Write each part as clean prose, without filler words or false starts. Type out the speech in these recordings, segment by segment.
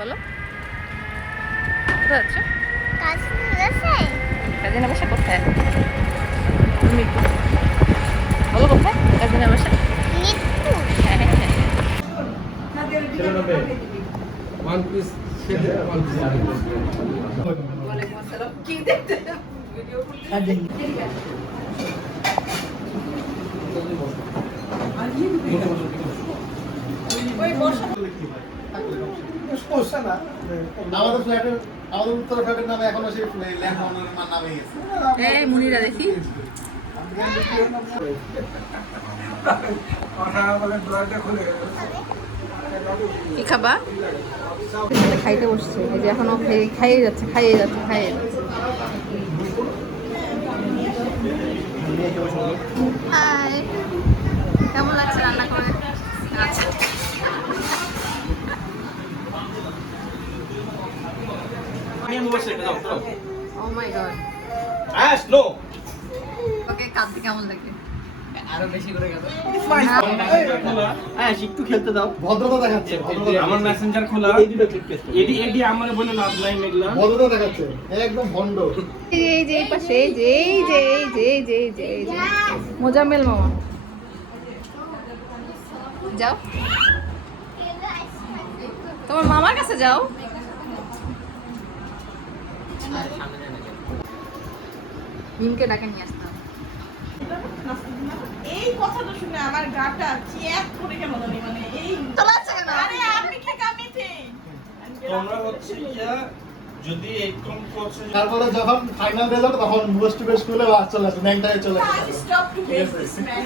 বলো কোথায় যাচ্ছ? কাজিনা বাসা কোথায়? বলো কোথায় কাজিনা বাসা? হ্যাঁ হ্যাঁ হ্যাঁ। কি দেখতে আমাদের ফ্ল্যাটের আমাদের উত্তর ফ্ল্যাটের নামে এখনো সেই ল্যান্ড নামে গেছে। এই মুনিরা দেখি কি খাবা? খাইতে বসছে এই যে এখনো খাইয়ে যাচ্ছে খাইয়ে যাচ্ছে খাইয়ে যাচ্ছে। হাই, কেমন লাগছে রান্না করে? আচ্ছা ও মাই গড ওকে কাঁদতে কেমন লাগে? আরো বেশি করে গেল একটু খেলতে দাও, ভদ্রতা দেখাচ্ছে। আমার মেসেঞ্জার খোলা, এডি এডি আমারে বলে লাভ নাই মেঘলা, ভদ্রতা দেখাচ্ছে একদম ভন্ড। এই যে এই পাশে এই যে এই যে এই যে এই যে এই যে এই যে মোজাম্মেল মামা যাও তোমার মামার কাছে যাও। মিমকে ডাকে নিয়ে আসতাম। এই কথাটা শুনে আমার গাটা চেক করে কেন জানি মানে এই তোলাচ্ছে কেন? আরে আপনি কি কামিতে তোমরা হচ্ছে ইয়া যদি একদম করছে তারপরে যখন ফাইনাল দিল তখন মুভস টু বেস্ট স্কুলে বাস চলে আসে, ন্যাংটায় চলে আসে। Stop to hate this man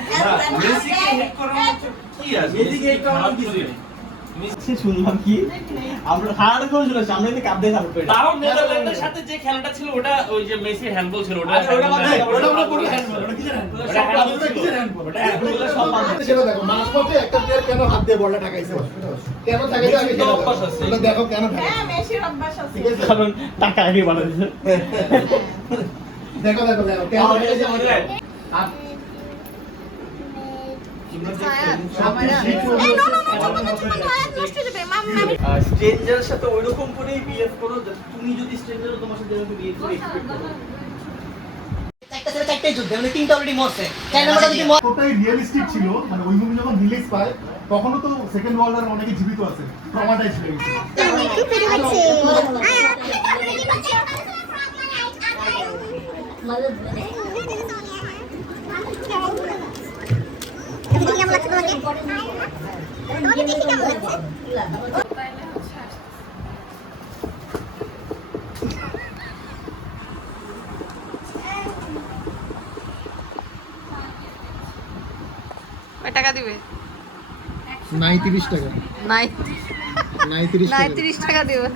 মেসিকে হেড করার মতো কি আছে? মেসিকে হেড করার মতো কিছু নেই। সে শুনলাম কি আমরা হার করে চলে আসছি, আমরা কিন্তু কাপ দিয়ে সাপোর্ট করি। তাও নেদারল্যান্ডের সাথে যে খেলাটা ছিল ওটা ওই যে মেসি হ্যান্ডবল ছিল ওটা ওটা বাদ দে, ওটা আমরা পুরো হ্যান্ডবল, ওটা কিসের হ্যান্ডবল? ওটা কিসের হ্যান্ডবল? ওটা হ্যান্ডবল সব বাদ দে। সেটা দেখো মাঝপথে একটা প্লেয়ার কেন হাত দিয়ে বলটা ঠেকাইছে, কেন ঠেকাইছে আগে সেটা অভ্যাস আছে। দেখো। দেখো কেন হ্যাঁ ঠেকাইছে, মেসির অভ্যাস আছে ঠিক আছে? কারণ টাকা আগে বাড়া দিছে। দেখো দেখো দেখো কেন ঠেকাইছে আমাদের। আর স্ট্রেঞ্জারের সাথে ওইরকম করেই বিহেভ করো যে তুমি যদি স্ট্রেঞ্জার তোমার সাথে এরকম বিহেভ করে এক্সপেক্ট করো। কতটাই রিয়েলিস্টিক ছিল, মানে ওই মুভি যখন রিলিজ পায় তখনও তো সেকেন্ড ওয়ার্ল্ড ওয়ার অনেকে জীবিত আছে, ট্রমাটাইজ হয়ে গেছে। কয় টাকা দিবে? নাই 30 টাকা, নাই নাই 30 নাই টাকা। 30 টাকা দিবে।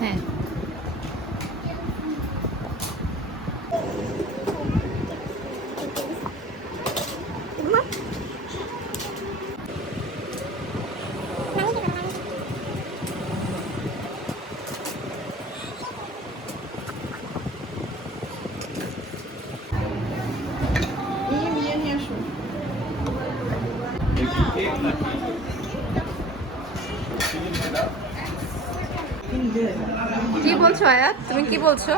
হ্যাঁ নিয়ে নিয়ে আসো কি বলছো আয়াত, তুমি কি বলছো?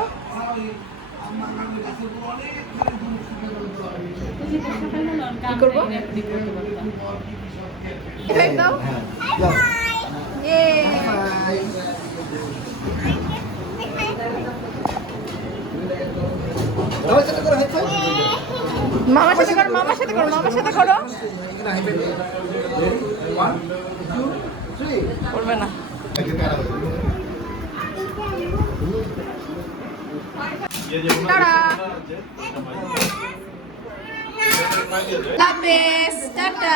কি করবো? Effect দাও। Yay! মামার সাথে করো, মামার সাথে করো, মামার সাথে করো। করবে না। টাটা। লাভ টাটা।